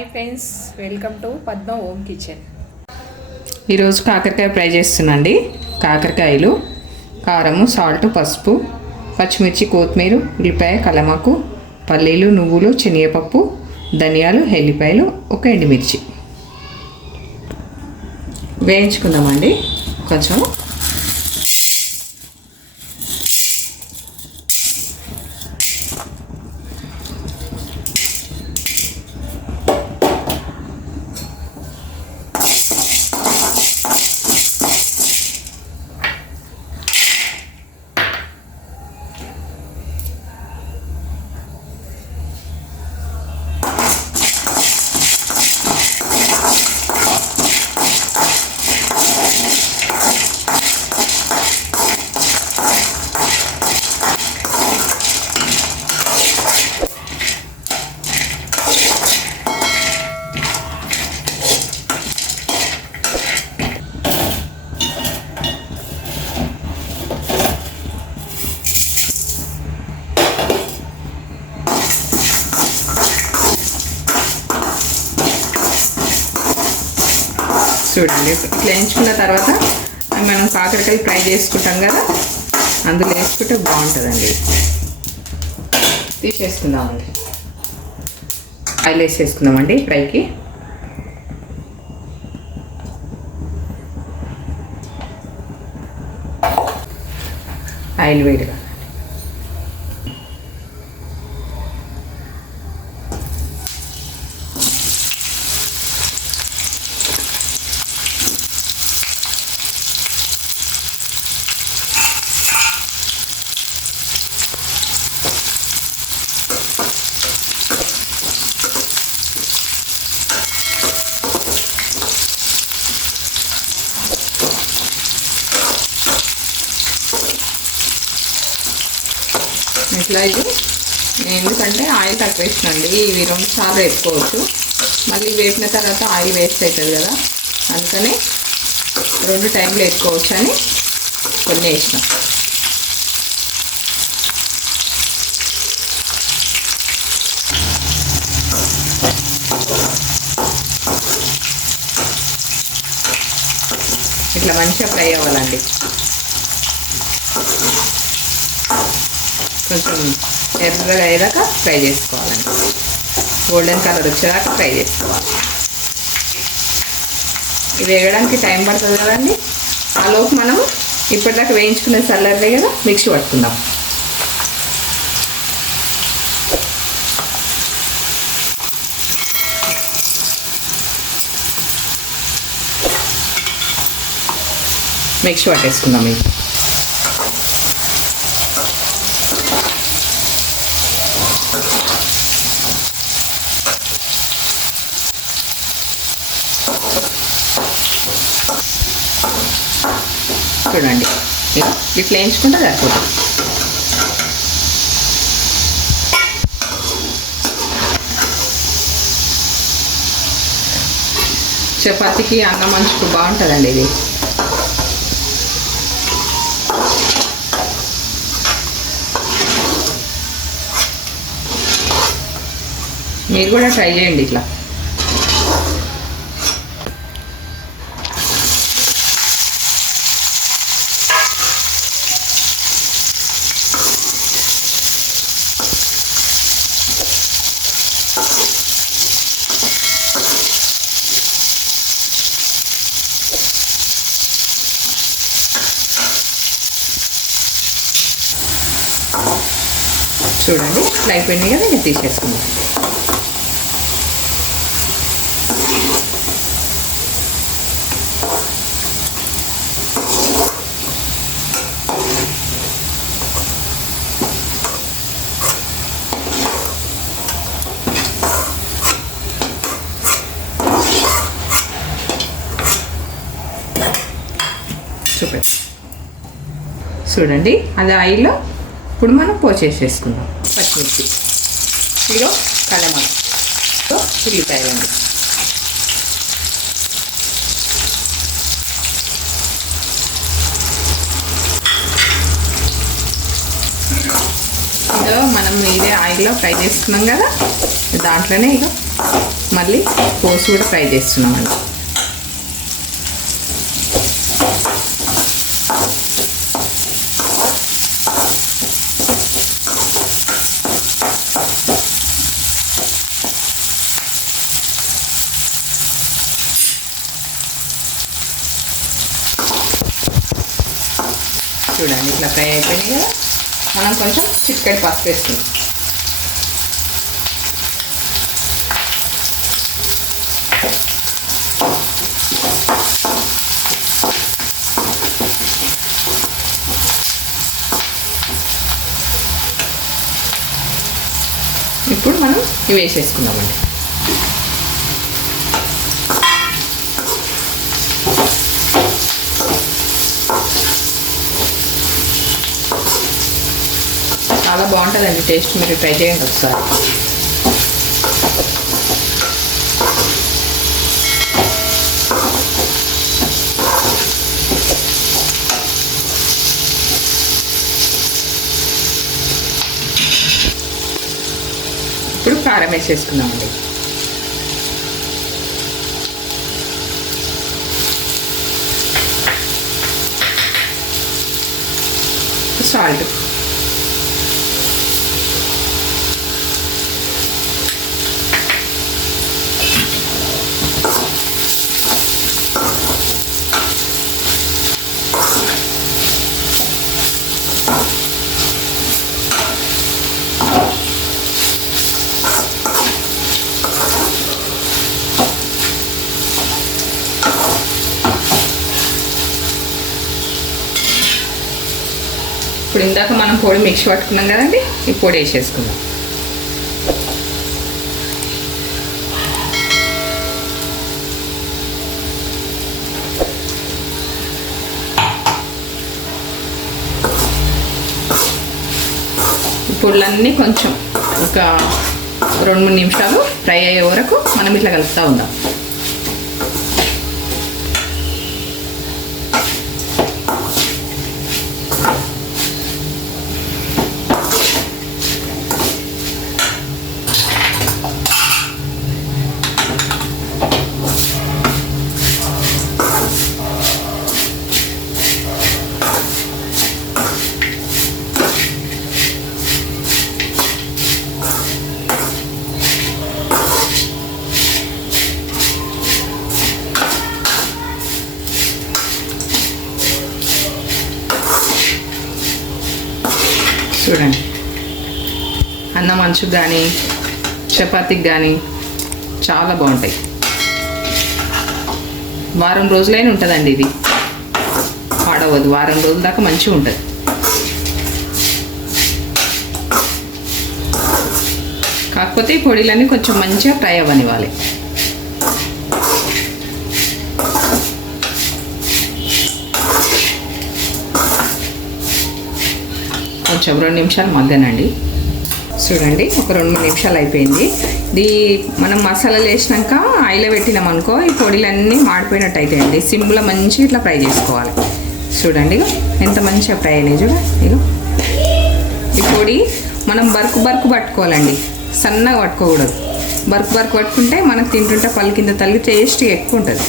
Hi friends welcome to Padma Om kitchen. ఈరోజు కాకరకాయ fry చేస్తున్నాండి కాకరకాయలు కారము సాల్ట్ పసుపు పచ్చిమిర్చి కొత్తిమీర ఉల్లిపాయ కలమాకు పల్లీలు నువ్వులు శనగపప్పు ధనియాలు ఎల్లిపాయలు ఒక ఎండుమిర్చి. వేయించుకుందామండి. కొంచెం చూడండి. ఇట్లా తర్వాత మనం కాకరకాయ ఫ్రై చేసుకుంటాం కదా అందులో వేసుకుంటే బాగుంటుందండి. తీసేసుకుందామండి. ఆయిల్ వేసేసుకుందామండి ఫ్రైకి. ఆయిల్ వేడిగా. ఇట్లా ఇది ఎందుకంటే ఆయిల్ తక్కువ వేసినండి. ఇవి రెండు సార్లు వేసుకోవచ్చు. మళ్ళీ వేసిన తర్వాత ఆయిల్ వేస్ట్ అవుతుంది కదా. అందుకని రెండు టైంలో వేసుకోవచ్చు అని కొన్ని వేసిన. ఇట్లా మంచిగా ఫ్రై అవ్వాలండి. కొంచెం ఎర్రగా అయ్యాక ఫ్రై చేసుకోవాలండి గోల్డెన్ కలర్ వచ్చేదాకా ఫ్రై చేసుకోవాలి. ఇది వేయడానికి టైం పడుతుంది కదండి. ఆ లోపు మనం ఇప్పటిదాకా వేయించుకునే సల్లర్లే కదా మిక్సీ పట్టుకుందాం. మిక్సీ పట్టేసుకుందాం ఇది చూడండి ఇక ఇట్లా వేయించుకుంటే సరిపోతుంది. చపాతీకి అన్నం మంచుకు బాగుంటుందండి ఇది. మీరు కూడా ట్రై చేయండి ఇట్లా. చూడండి ఇట్లా అయిపోయింది కదా నేను తీసేసుకున్నాను చూడండి చూడండి అది ఆయిల్లో ఇప్పుడు మనం పోసేసేసుకుందాం. పచ్చిమిర్చి ఇదిగో కలమాకు ఉల్లిపాయలండి. ఇదో మనం ఇదే ఆయిల్లో ఫ్రై చేస్తున్నాం కదా దాంట్లోనే ఇక మళ్ళీ పోసి కూడా ఫ్రై చేస్తున్నామండి. చూడండి ఇట్లా ఫ్రై అయిపోయినాయి కదా. మనం కొంచెం చిక్కడి పసుపు వేసుకుందాం. ఇప్పుడు మనం ఇవి వేసేసుకుందామండి. చాలా బాగుంటుందండి టేస్ట్. మీరు ట్రై చేయండి ఒకసారి. ఇప్పుడు కారం వేసేసుకున్నామండి సాల్ట్. ఇప్పుడు ఇందాక మనం పొడి మిక్స్ పట్టుకున్నాం కదండి ఈ పొడి వేసేసుకుందాం. ఈ పొడులన్నీ కొంచెం ఒక రెండు మూడు నిమిషాలు ఫ్రై అయ్యే వరకు మనం ఇట్లా కలుపుతూ ఉందాం చూడండి అన్నం మంచుకు కానీ చపాతీకి కానీ చాలా బాగుంటాయి. వారం రోజులైనా ఉంటుందండి ఇది. పాడవద్దు వారం రోజుల దాకా మంచిగా ఉంటుంది. కాకపోతే ఈ పొడిలన్నీ కొంచెం మంచిగా ఫ్రై అవ్వనివ్వాలి. కొంచెం రెండు నిమిషాలు మగ్గనండి. చూడండి ఒక రెండు మూడు నిమిషాలు అయిపోయింది. ఇది మనం మసాలాలు వేసినాక ఆయిల్ పెట్టినాం అనుకో ఈ పొడిలన్నీ మాడిపోయినట్టు అవుతాయండి సింపుల్గా మంచిగా ఇట్లా ఫ్రై చేసుకోవాలి. చూడండి ఎంత మంచిగా ఫ్రై అయినాయి చూడండి ఇగో. ఈ పొడి మనం బరుకు బరుకు పట్టుకోవాలండి. సన్నగా పట్టుకోకూడదు. బరుకు బరుకు పట్టుకుంటే మనకు తింటుంటే పళ్ళు కింద తల్లి టేస్ట్ ఎక్కువ ఉంటుంది.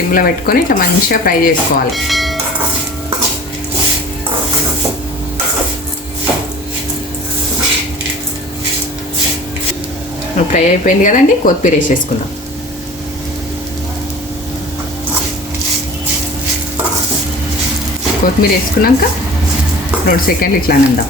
సిమ్లో పెట్టుకొని ఇట్లా మంచిగా ఫ్రై చేసుకోవాలి. ఫ్రై అయిపోయింది కదండి కొత్తిమీర వేసేసుకుందాం. కొత్తిమీర వేసుకున్నాక రెండు సెకండ్లు ఇట్లా అందాం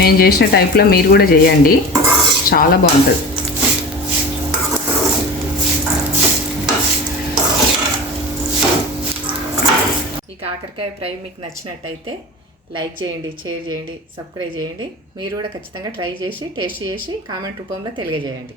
నేను చేసిన టైప్లో మీరు కూడా చేయండి. చాలా బాగుంటుంది. ఈ కాకరకాయ ఫ్రై మీకు నచ్చినట్టయితే లైక్ చేయండి షేర్ చేయండి సబ్స్క్రైబ్ చేయండి. మీరు కూడా ఖచ్చితంగా ట్రై చేసి టేస్ట్ చేసి కామెంట్ రూపంలో తెలియజేయండి.